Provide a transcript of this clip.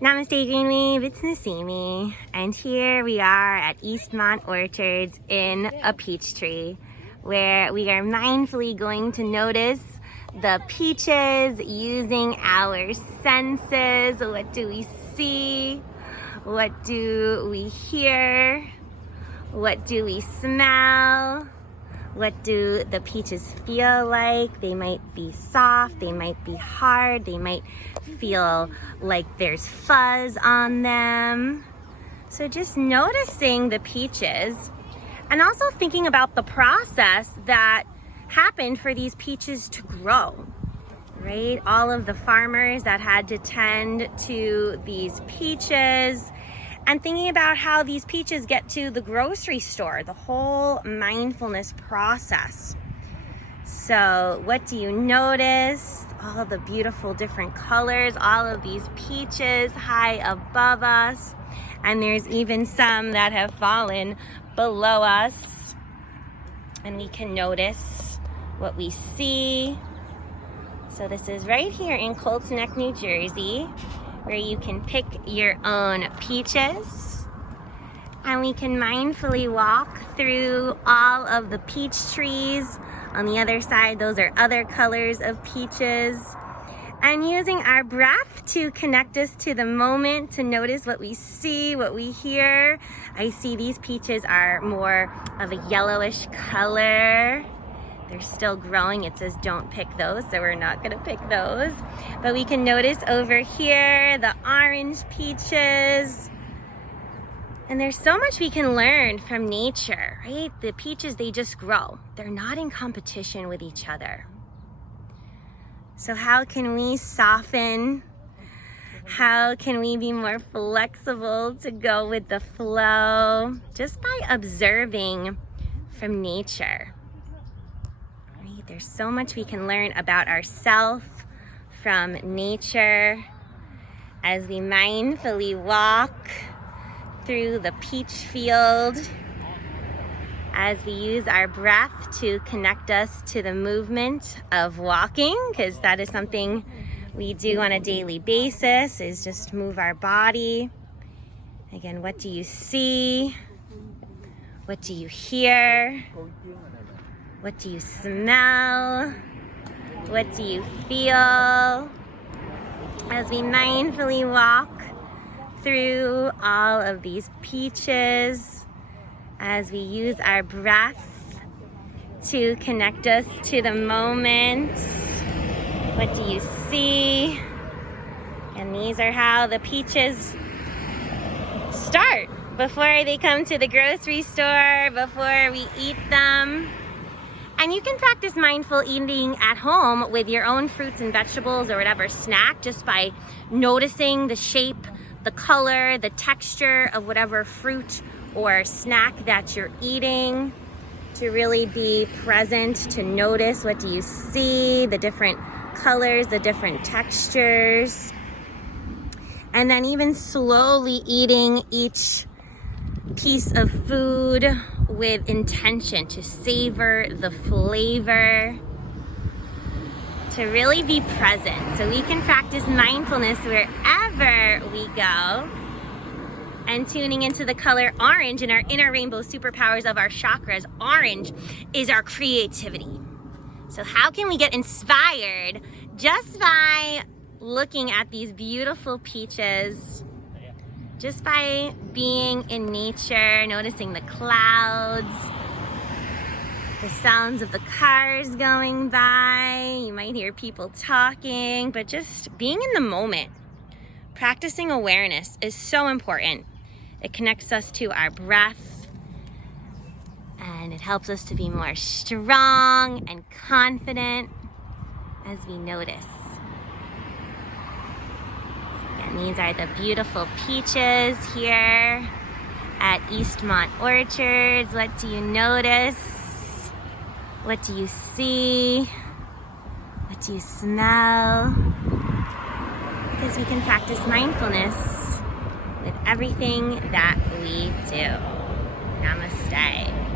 Namaste Greenwave, it's Nasimi, and here we are at Eastmont Orchards in a peach tree, where we are mindfully going to notice the peaches using our senses. What do we see? What do we hear? What do we smell? What do the peaches feel like? They might be soft, they might be hard, they might feel like there's fuzz on them. So just noticing the peaches and also thinking about the process that happened for these peaches to grow, right? All of the farmers that had to tend to these peaches, and thinking about how these peaches get to the grocery store, the whole mindfulness process. So what do you notice? All the beautiful different colors, all of these peaches high above us. And there's even some that have fallen below us. And we can notice what we see. So this is right here in Colts Neck, New Jersey, where you can pick your own peaches, and we can mindfully walk through all of the peach trees. On the other side, those are other colors of peaches, and using our breath to connect us to the moment, to notice what we see, what we hear. I see these peaches are more of a yellowish color. They're still growing. It says don't pick those, so we're not gonna pick those. But we can notice over here the orange peaches. And there's so much we can learn from nature, right? The peaches, they just grow. They're not in competition with each other. So how can we soften? How can we be more flexible to go with the flow? Just by observing from nature. There's so much we can learn about ourselves from nature as we mindfully walk through the peach field, as we use our breath to connect us to the movement of walking, because that is something we do on a daily basis, is just move our body. Again, what do you see? What do you hear? What do you smell? What do you feel? As we mindfully walk through all of these peaches, as we use our breath to connect us to the moment. What do you see? And these are how the peaches start before they come to the grocery store, before we eat them. And you can practice mindful eating at home with your own fruits and vegetables or whatever snack, just by noticing the shape, the color, the texture of whatever fruit or snack that you're eating, to really be present, to notice what do you see, the different colors, the different textures. And then even slowly eating each piece of food with intention, to savor the flavor, to really be present. So we can practice mindfulness wherever we go, and tuning into the color orange and our inner rainbow superpowers of our chakras. Orange is our creativity. So how can we get inspired just by looking at these beautiful peaches, just by being in nature, noticing the clouds, the sounds of the cars going by. You might hear people talking, but just being in the moment. Practicing awareness is so important. It connects us to our breath, and it helps us to be more strong and confident as we notice. And these are the beautiful peaches here at Eastmont Orchards. What do you notice? What do you see? What do you smell? Because we can practice mindfulness with everything that we do. Namaste.